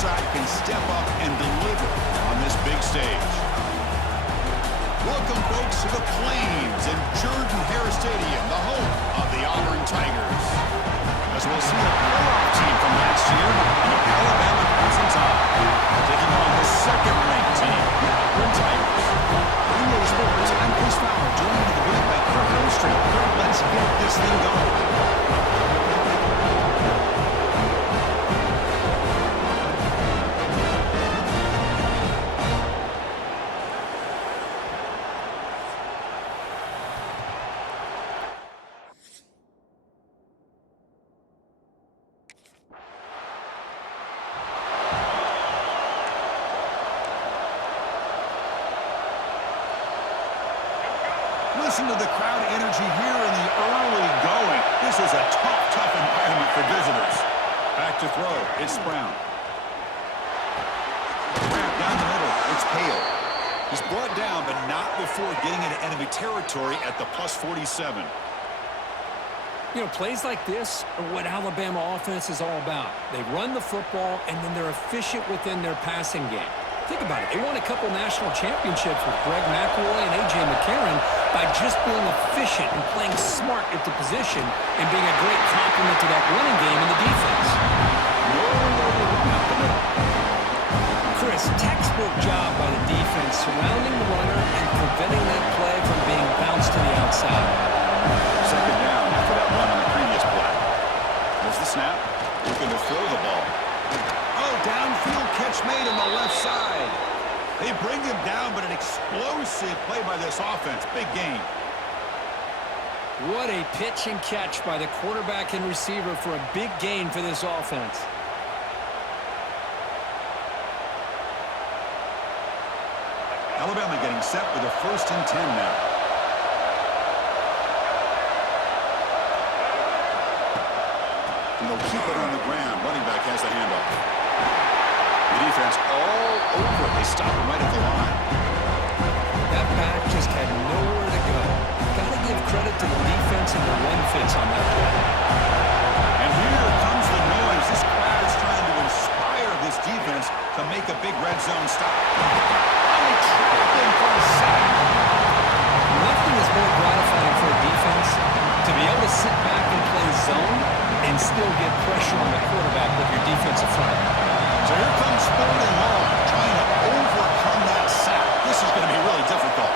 side can step up and deliver on this big stage. Welcome, folks, to the Plains and Jordan-Hare Stadium, the home of the Auburn Tigers. As we'll see a playoff team from last year, the Alabama Crimson Tide, taking on the second-ranked team, the Auburn Tigers. For Sports, I'm Chris Fowler, joined to the booth by Kirk Armstrong. Kirk, let's get this thing going. Listen to the crowd energy here in the early going. This is a tough environment for visitors. Back to throw. It's Brown. Wrap down the middle. It's Hale. He's brought down, but not before getting into enemy territory at the +47. You know, plays like this are what Alabama offense is all about. They run the football, and then they're efficient within their passing game. Think about it. They won a couple national championships with Greg McElroy and A.J. McCarron by just being efficient and playing smart at the position and being a great complement to that running game in the defense. Chris, textbook job by the defense surrounding the runner and preventing that play from being bounced to the outside. Second down after that run on the previous play. There's the snap. Looking to throw the ball. Oh, downfield catch made on the left side. They bring him down, but an explosive play by this offense. Big gain. What a pitch and catch by the quarterback and receiver for a big gain for this offense. Alabama getting set with a 1st and 10 now. And they'll keep it on the ground. Running back has the handoff. The defense all over it. They stop him right at the line. That back just had nowhere to go. Got to give credit to the defense and the run fits on that play. And here comes the noise. This crowd is trying to inspire this defense to make a big red zone stop. They trapped him for a sack. Nothing is more gratifying for a defense to be able to sit back and play zone and still get pressure on the quarterback with your defensive front. So here comes 4th and long, trying to overcome that sack. This is going to be really difficult.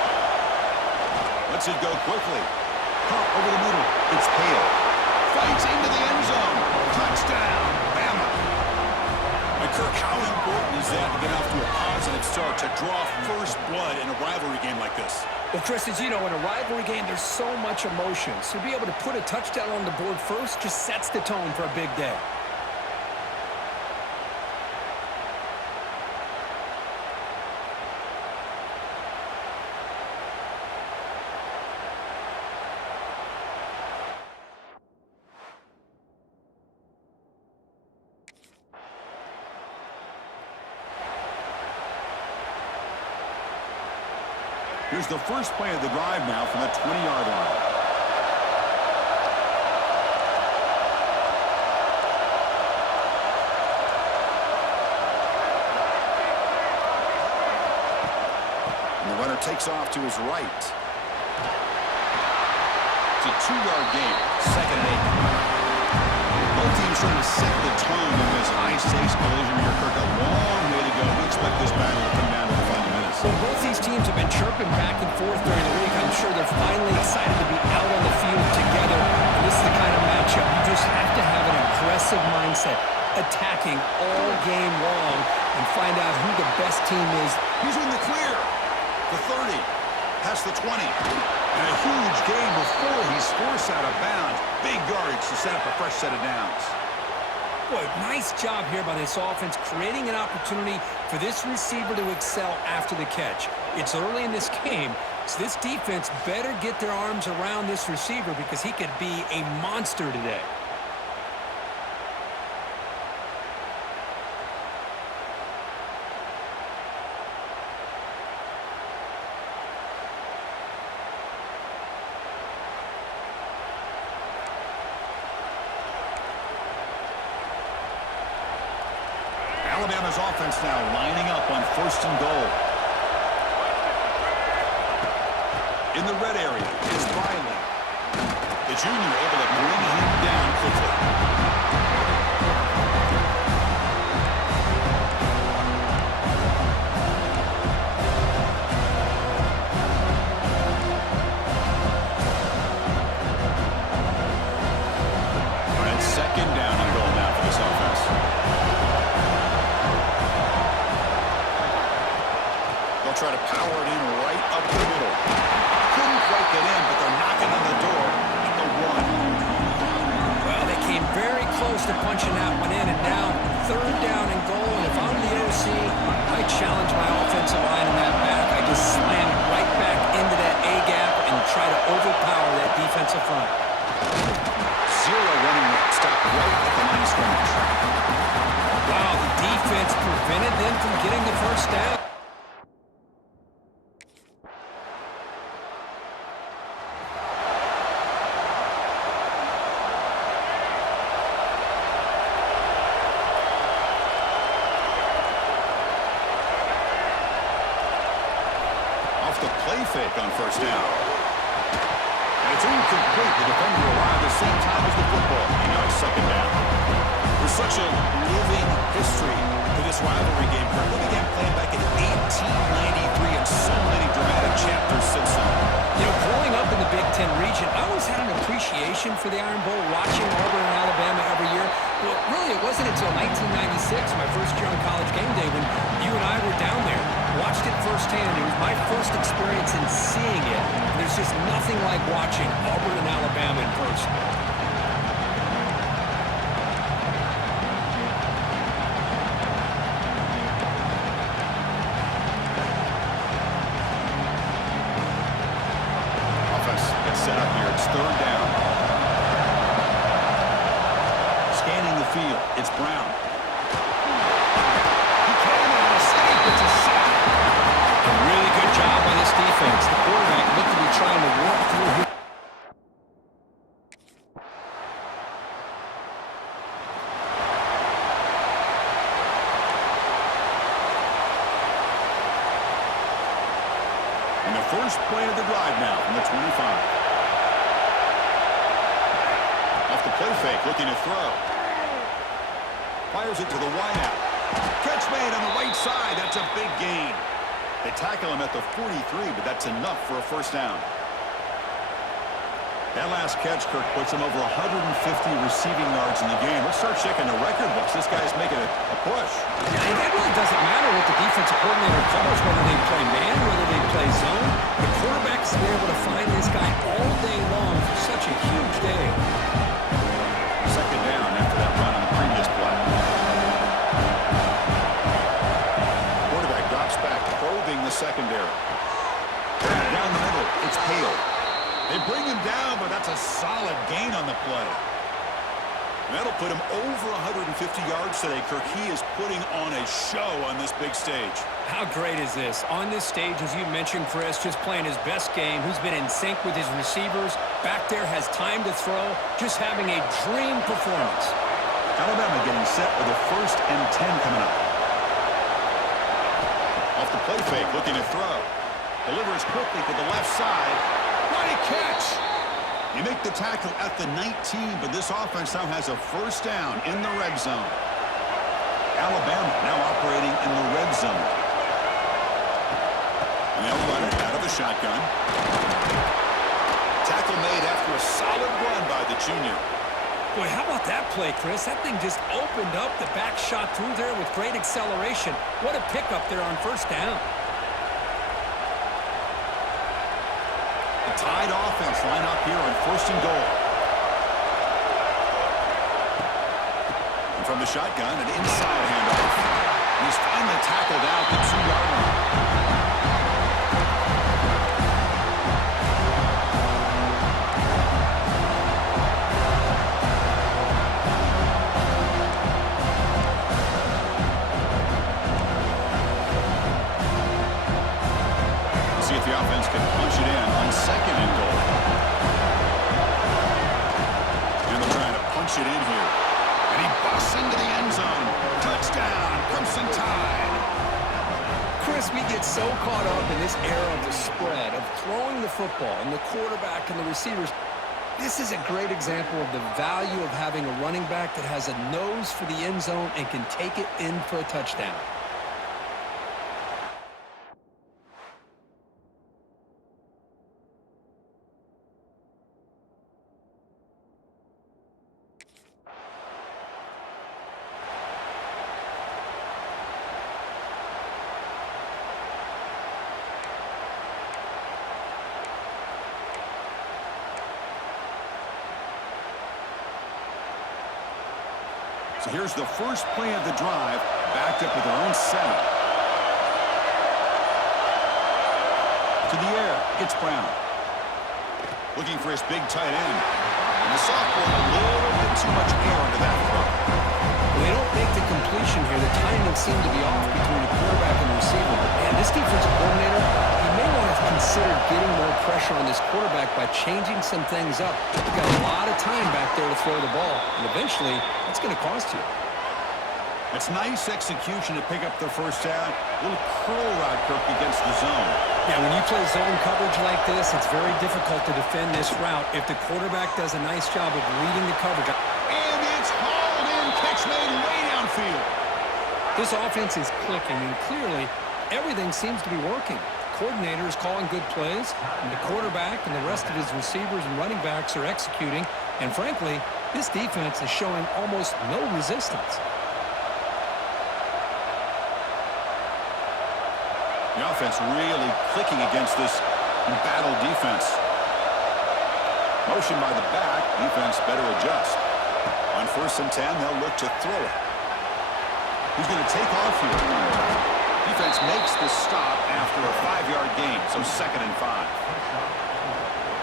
Lets it go quickly. Caught over the middle. It's Hale. Fights into the end zone. Touchdown, Bama. And Kirk, how important is that to get off to a positive start, to draw first blood in a rivalry game like this? Well, Chris, as you know, in a rivalry game, there's so much emotion. So to be able to put a touchdown on the board first just sets the tone for a big day. Here's the first play of the drive now from the 20-yard line. And the runner takes off to his right. It's a 2-yard gain. 2nd and 8. Both teams trying to set the tone in this high-stakes collision here, Kirk. A long way to go. We expect this battle to come down to the final minutes. Well, both these teams have been chirping back and forth during the week. I'm sure they're finally excited to be out on the field together. And this is the kind of matchup you just have to have an aggressive mindset, attacking all game long, and find out who the best team is. He's in the clear. The 30. Past the 20. And a huge gain before he's forced out of bounds. Big yardage to set up a fresh set of downs. Boy, nice job here by this offense, creating an opportunity for this receiver to excel after the catch. It's early in this game, so this defense better get their arms around this receiver because he could be a monster today. Alabama Alabama's offense now lining up on 1st and goal. In the red area is Riley. The junior able to bring him down quickly. Second down and goal now for this offense. They'll try to power it in right up the middle. Couldn't quite get in, but they're knocking on the door at the 1. Well, they came very close to punching that one in, and now 3rd down and goal. And if I'm the OC, I challenge my offensive line in that back. I just slam it right back into that A-gap and try to overpower that defensive front. Zero running room. Stop right at the line of scrimmage. Wow, the defense prevented them from getting the 1st down. Off the play fake on 1st down. It's incomplete. The defender arrived at the same time as the football. And now it's 2nd down. There's such a living history to this rivalry game. It began playing back in 1893 and so many dramatic chapters since then. You know, growing up in the Big Ten region, I always had an appreciation for the Iron Bowl, watching Auburn and Alabama every year. But really, it wasn't until 1996, my first year on College Game Day, when you and I were down there, watched it firsthand. It was my first experience in seeing it. And there's just nothing like watching Auburn and Alabama in person. Offense gets set up here. It's 3rd down. Scanning the field. It's Brown. He cannot escape. It's a sack. A really good job by this defense. The quarterback looked to be trying to work through his... And the first play of the drive now from the 25. Off the play fake, looking to throw. Fires it to the wideout. Catch made on the right side. That's a big gain. They tackle him at the 43, but that's enough for a 1st down. That last catch, Kirk, puts him over 150 receiving yards in the game. Let's start checking the record books. This guy's making a push. Yeah, it really doesn't matter what the defensive coordinator calls, whether they play man, whether they play zone. The quarterback's been able to find this guy all day long for such a huge day. 2nd down after that run on the previous play. Quarterback drops back, probing the secondary. Down the middle, it's Hale. They bring him down, but that's a solid gain on the play. That'll put him over 150 yards today, Kirk. He is putting on a show on this big stage. How great is this? On this stage, as you mentioned, Chris, just playing his best game. Who's been in sync with his receivers. Back there, has time to throw. Just having a dream performance. Alabama getting set with a 1st and 10 coming up. Off the play fake, looking to throw. Delivers quickly to the left side. What a catch! You make the tackle at the 19, but this offense now has a 1st down in the red zone. Alabama now operating in the red zone. And they'll run it out of the shotgun. Tackle made after a solid run by the junior. Boy, how about that play, Chris? That thing just opened up. The back shot through there with great acceleration. What a pickup there on 1st down. Tied offense line up here on 1st and goal. And from the shotgun, an inside handoff. He's finally tackled out the 2-yard line. See if the offense can punch it in on 2nd and goal. And they're trying to punch it in here. And he busts into the end zone. Touchdown, Crimson Tide. Chris, we get so caught up in this era of the spread, of throwing the football and the quarterback and the receivers. This is a great example of the value of having a running back that has a nose for the end zone and can take it in for a touchdown. So here's the first play of the drive, backed up with their own setup. To the air, it's Brown. Looking for his big tight end. And the sophomore, a little bit too much air into that throw. They don't make the completion here. The timing seemed to be off between the quarterback and the receiver. But man, this defensive coordinator, he may want to consider getting more pressure on this quarterback by changing some things up. You've got a lot of time back there to throw the ball, and eventually, that's going to cost you. It's nice execution to pick up the first down. A little curl route, Kirk, against the zone. Yeah, when you play zone coverage like this, it's very difficult to defend this route if the quarterback does a nice job of reading the coverage. And it's hauled in, catch made way downfield. This offense is clicking, and clearly, everything seems to be working. The coordinator is calling good plays, and the quarterback and the rest of his receivers and running backs are executing. And frankly, this defense is showing almost no resistance. The offense really clicking against this embattled defense. Motion by the back. Defense better adjust. On 1st and 10, they'll look to throw it. He's going to take off here. Defense makes the stop after a 5-yard gain, so 2nd and 5.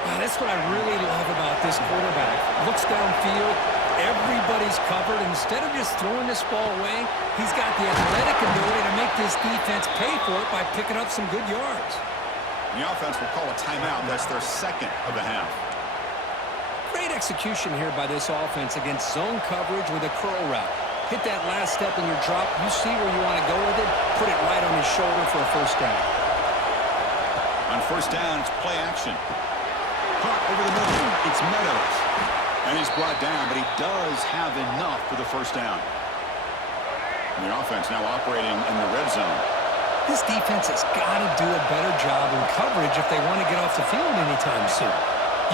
Wow, that's what I really love about this quarterback. Looks downfield. Everybody's covered. Instead of just throwing this ball away, he's got the athletic ability to make this defense pay for it by picking up some good yards. The offense will call a timeout. That's their 2nd of the half. Great execution here by this offense against zone coverage with a curl route. Hit that last step in your drop. You see where you want to go with it. Put it right on his shoulder for a first down. On 1st down, it's play action. Caught over the middle. It's Meadows. And he's brought down, but he does have enough for the first down. And the offense now operating in the red zone. This defense has got to do a better job in coverage if they want to get off the field anytime soon.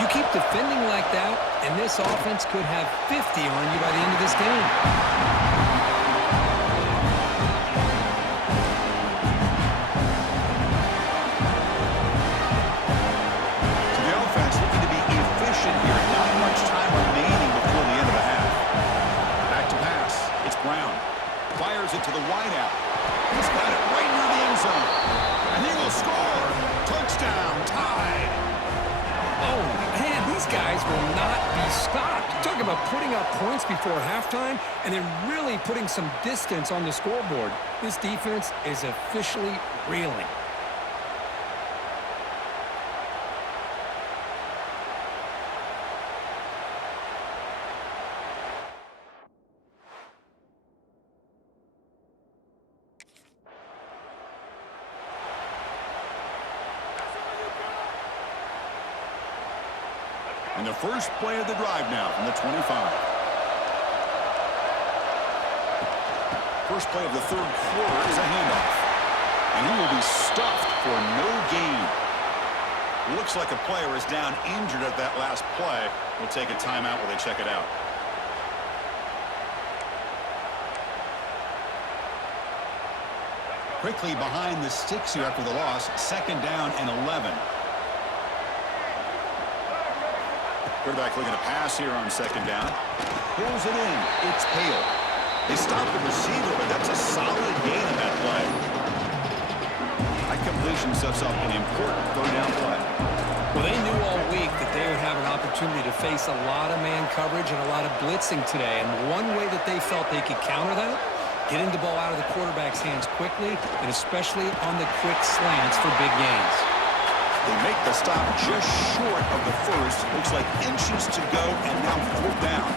You keep defending like that, and this offense could have 50 on you by the end of this game. It to the wideout. He's got it right near the end zone. And he will score. Touchdown, Tide. Oh, man, these guys will not be stopped. Talk about putting up points before halftime and then really putting some distance on the scoreboard. This defense is officially reeling. And the first play of the drive now from the 25. First play of the 3rd quarter is a handoff. And he will be stuffed for no gain. Looks like a player is down injured at that last play. We'll take a timeout while they check it out. Quickly behind the sticks here after the loss. 2nd down and 11. Quarterback looking to pass here on 2nd down. Pulls it in. It's Hale. They stopped the receiver, but that's a solid gain on that play. That completion sets up an important 3rd down play. Well, they knew all week that they would have an opportunity to face a lot of man coverage and a lot of blitzing today. And one way that they felt they could counter that, getting the ball out of the quarterback's hands quickly, and especially on the quick slants for big gains. They make the stop just short of the first. Looks like inches to go, and now 4th down.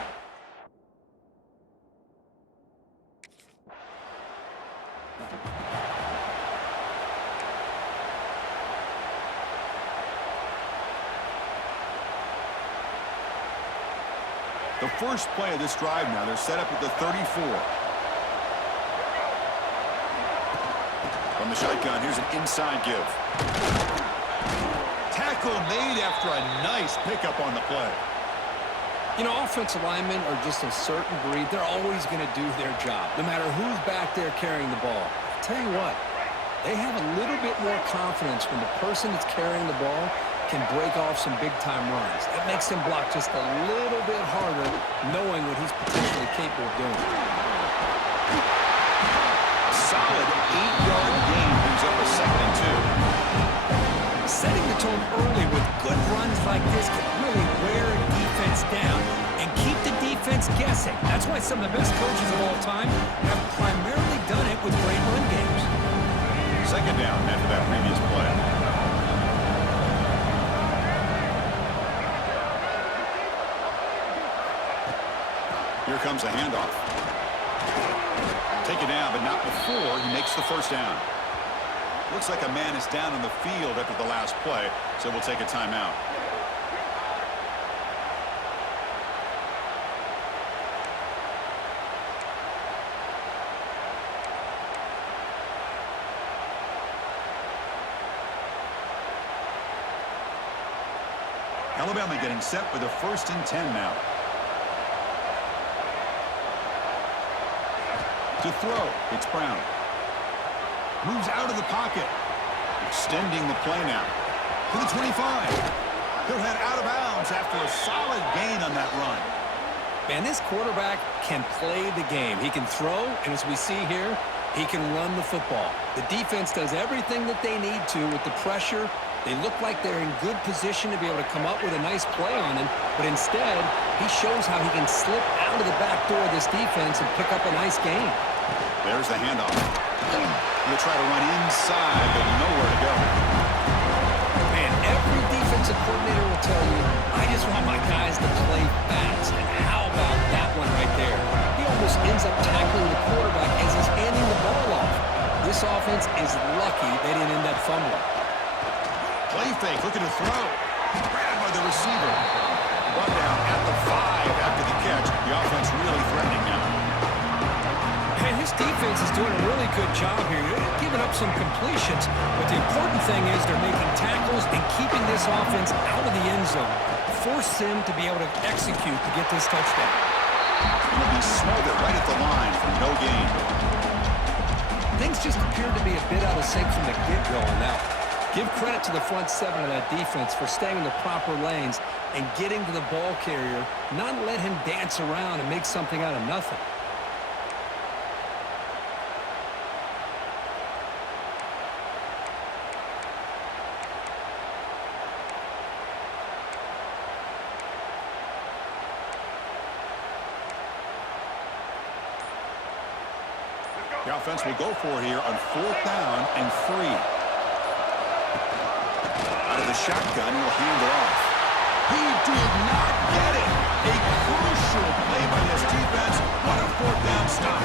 The first play of this drive now, they're set up at the 34. From the shotgun, here's an inside give. Tackle made after a nice pickup on the play. You know, offensive linemen are just a certain breed. They're always going to do their job, no matter who's back there carrying the ball. I'll tell you what, they have a little bit more confidence when the person that's carrying the ball can break off some big-time runs. That makes him block just a little bit harder, knowing what he's potentially capable of doing. A solid 8-yard gain brings up a 2nd and 2. Setting the tone early with good runs like this can really wear a defense down and keep the defense guessing. That's why some of the best coaches of all time have primarily done it with great run games. 2nd down after that previous play. Here comes the handoff. Take it down, but not before he makes the 1st down. Looks like a man is down on the field after the last play, so we'll take a timeout. Alabama getting set with a 1st and 10 now. To throw, it's Brown. Moves out of the pocket. Extending the play now. To the 25. He'll head out of bounds after a solid gain on that run. Man, this quarterback can play the game. He can throw, and as we see here, he can run the football. The defense does everything that they need to with the pressure. They look like they're in good position to be able to come up with a nice play on him, but instead, he shows how he can slip out of the back door of this defense and pick up a nice gain. There's the handoff. He'll try to run inside, but nowhere to go. Man, every defensive coordinator will tell you, I just want my guys to play fast. And how about that one right there? He almost ends up tackling the quarterback as he's handing the ball off. This offense is lucky they didn't end up fumbling. Play fake, looking to throw. Grabbed by the receiver. Brought down at the 5 after the catch. The offense really threatening now. And his defense is doing a really good job here. They're giving up some completions, but the important thing is they're making tackles and keeping this offense out of the end zone. Force them to be able to execute to get this touchdown. Going to be smothered right at the line for no gain. Things just appeared to be a bit out of sync from the get-go on that. Give credit to the front 7 of that defense for staying in the proper lanes and getting to the ball carrier, not let him dance around and make something out of nothing. The offense will go for here on 4th down and 3. Out of the shotgun, he'll hand it off. He did not get it. A crucial play by this defense. What a 4th down stop.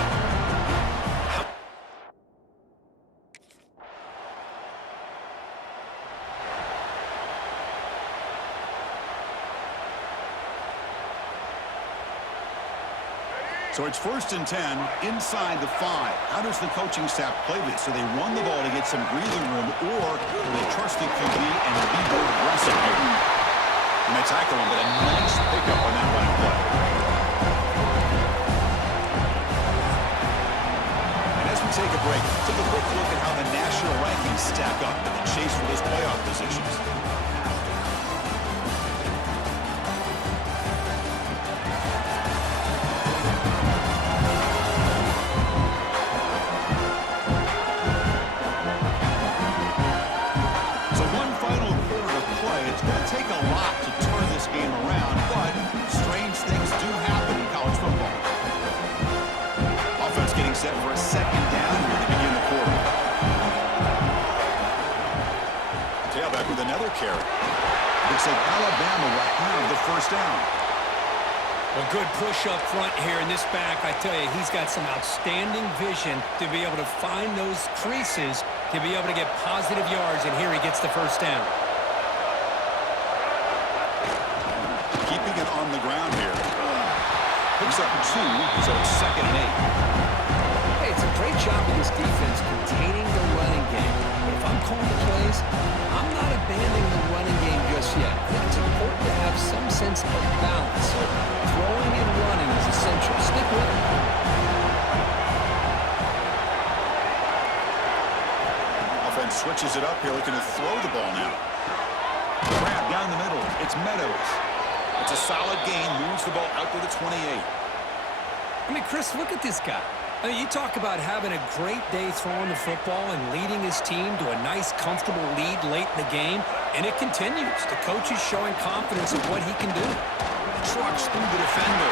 So it's 1st and 10 inside the 5. How does the coaching staff play this? So they run the ball to get some breathing room, or do they trust the QB and be more aggressive here? And they tackle him, but a nice pickup on that running play. And as we take a break, take a quick look at how the national rankings stack up in the chase for those playoff positions. Set for a 2nd down here to begin the quarter. Tailback with another carry. Looks like Alabama will have the 1st down. A good push up front here in this back. I tell you, he's got some outstanding vision to be able to find those creases to be able to get positive yards, and here he gets the 1st down. Keeping it on the ground here. brings up 2, so it's 2nd and 8. Hey, it's a great job of this defense containing the running game. But if I'm calling the plays, I'm not abandoning the running game just yet. I think it's important to have some sense of balance. Throwing and running is essential. Stick with it. Offense switches it up here, looking to throw the ball now. Grab down the middle. It's Meadows. It's a solid gain. Moves the ball out to the 28. I mean, Chris, look at this guy. I mean, you talk about having a great day throwing the football and leading his team to a nice, comfortable lead late in the game, and it continues. The coach is showing confidence in what he can do. Trucks through the defender.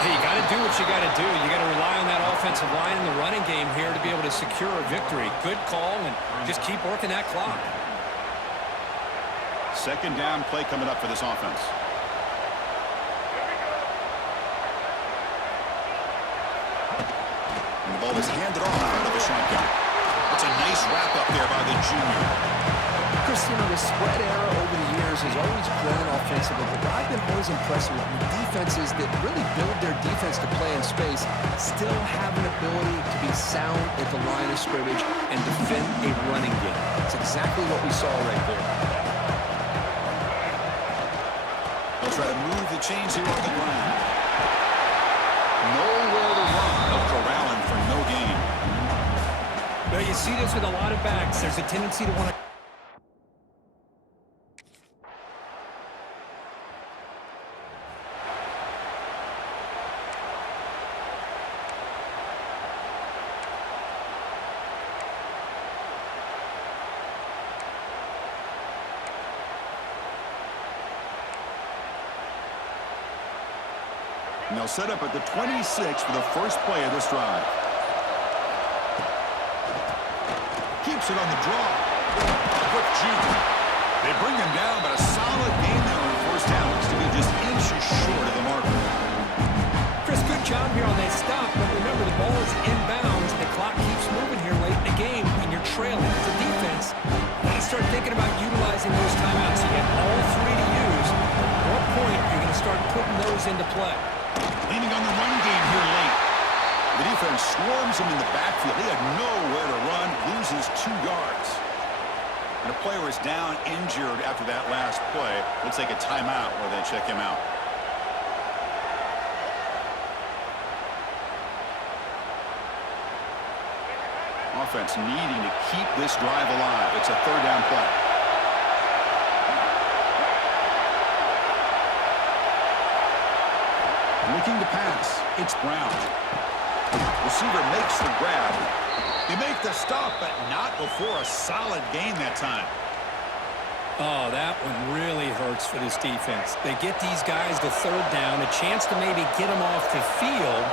Hey, you got to do what you got to do. You got to rely on that offensive line in the running game here to be able to secure a victory. Good call, and just keep working that clock. 2nd down play coming up for this offense. And the ball is handed off out of the shotgun. It's a nice wrap up there by the junior. Chris, you know, the spread era over the years has always grown offensively, but I've been always impressed with the defenses that really build their defense to play in space, still have an ability to be sound at the line of scrimmage and defend a running game. That's exactly what we saw right there. They'll try to move the chains here on the ground. Nowhere to run. They'll corral him for no gain. Now, you see this with a lot of backs. There's a tendency to want to... And they'll set up at the 26 for the first play of this drive. Keeps it on the draw. Quick juke. They bring him down, but a solid gain there on 1st down. Looks to be just inches short of the marker. Chris, good job here on that stop, but remember, the ball is inbounds, and the clock keeps moving here late in the game, and you're trailing. As a defense, you got to start thinking about utilizing those timeouts. You get all 3 to use. At what point you're going to start putting those into play? Leaning on the run game here late. The defense swarms him in the backfield. He had nowhere to run, loses 2 yards. And a player is down injured after that last play. We'll take a timeout while they check him out. Offense needing to keep this drive alive. It's a 3rd down play. Looking to pass. It's Brown. Receiver makes the grab. They make the stop, but not before a solid gain that time. Oh, that one really hurts for this defense. They get these guys the 3rd down, a chance to maybe get them off the field,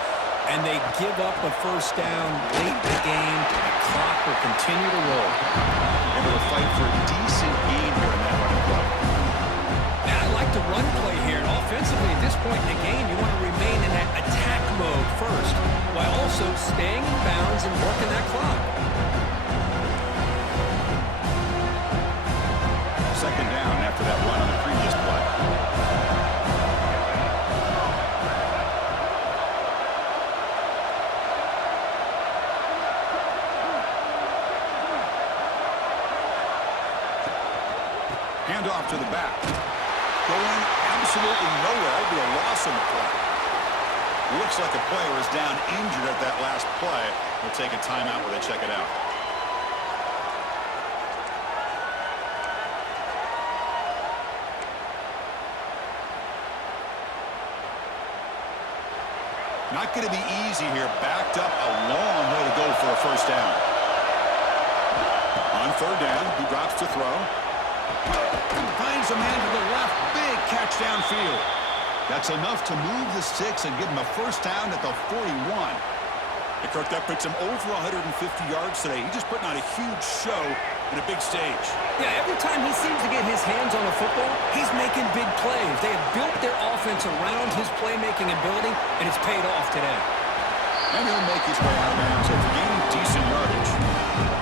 and they give up a 1st down late in the game. The clock will continue to roll. They're going to fight for a decent gain here in that running play. And I like the run play here. And offensively, at this point in the game, you want to remain in that attack mode first, while also staying in bounds and working that clock. 2nd down after that run on the previous play. Handoff to the back. Going absolutely nowhere. That'll be a loss on the play. Looks like a player is down injured at that last play. We'll take a timeout where they check it out. Not going to be easy here. Backed up a long way to go for a 1st down. On 3rd down, he drops to throw. Finds a man to the left. Big catch downfield. That's enough to move the sticks and give him a 1st down at the 41. And Kirk, that puts him over 150 yards today. He's just putting on a huge show in a big stage. Yeah, every time he seems to get his hands on the football, he's making big plays. They have built their offense around his playmaking ability, and it's paid off today. And he'll make his way out of bounds after gaining decent yardage.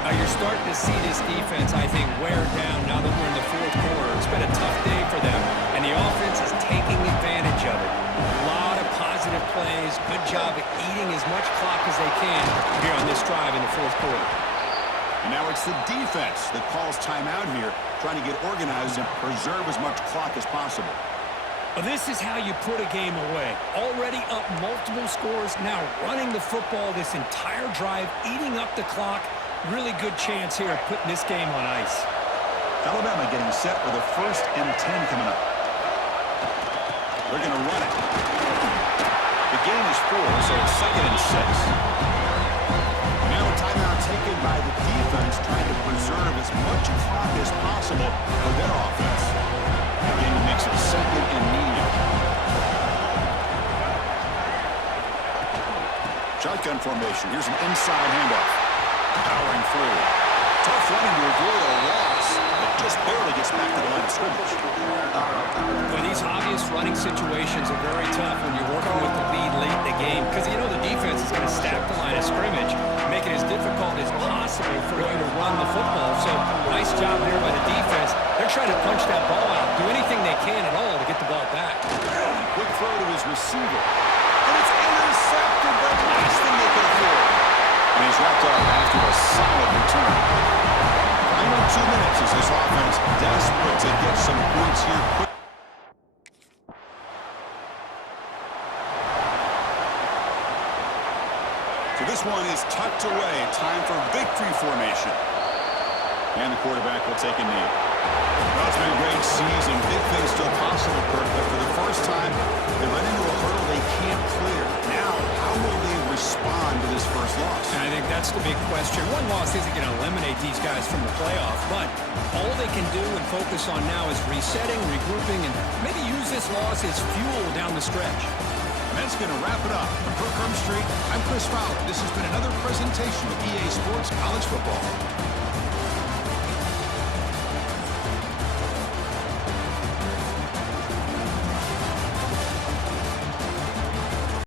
Now you're starting to see this defense, I think, wear down now that we're in the 4th quarter. It's been a tough day for them, and the offense is taking advantage of it. A lot of positive plays Good job at eating as much clock as they can here on this drive in the fourth quarter. And now it's the defense that calls timeout here, trying to get organized and preserve as much clock as possible. Well, this is how you put a game away. Already up multiple scores, now running the football this entire drive, eating up the clock. Really good chance here of putting this game on ice. Alabama getting set with a 1st and 10 coming up. They're going to run it. The game is 4, so it's 2nd and 6. Now a timeout taken by the defense, trying to preserve as much clock as possible for their offense. Again, it makes it 2nd and medium. Shotgun formation. Here's an inside handoff. Powering through. Tough running to avoid a loss, but just barely gets back to the line of scrimmage. Well, these obvious running situations are very tough when you're working with the lead late in the game because you know the defense is going to stack the line of scrimmage, make it as difficult as possible for you to run the football. So nice job there by the defense. They're trying to punch that ball out, do anything they can at all to get the ball back. Quick throw to his receiver. And it's intercepted, the last thing they could afford. And he's wrapped up after a solid return. Final 2 minutes as this offense desperate to get some points here quick. So this one is tucked away. Time for victory formation. And the quarterback will take a knee. Well, it's been a great season. Big things still possible, Kirk, but for the first time, they run into a hurdle they can't clear. Now, how will they respond to this first loss? And I think that's the big question. One loss isn't going to eliminate these guys from the playoff, but all they can do and focus on now is resetting, regrouping, and maybe use this loss as fuel down the stretch. And that's going to wrap it up. From Kirk Street, I'm Chris Fowler. This has been another presentation of EA Sports College Football.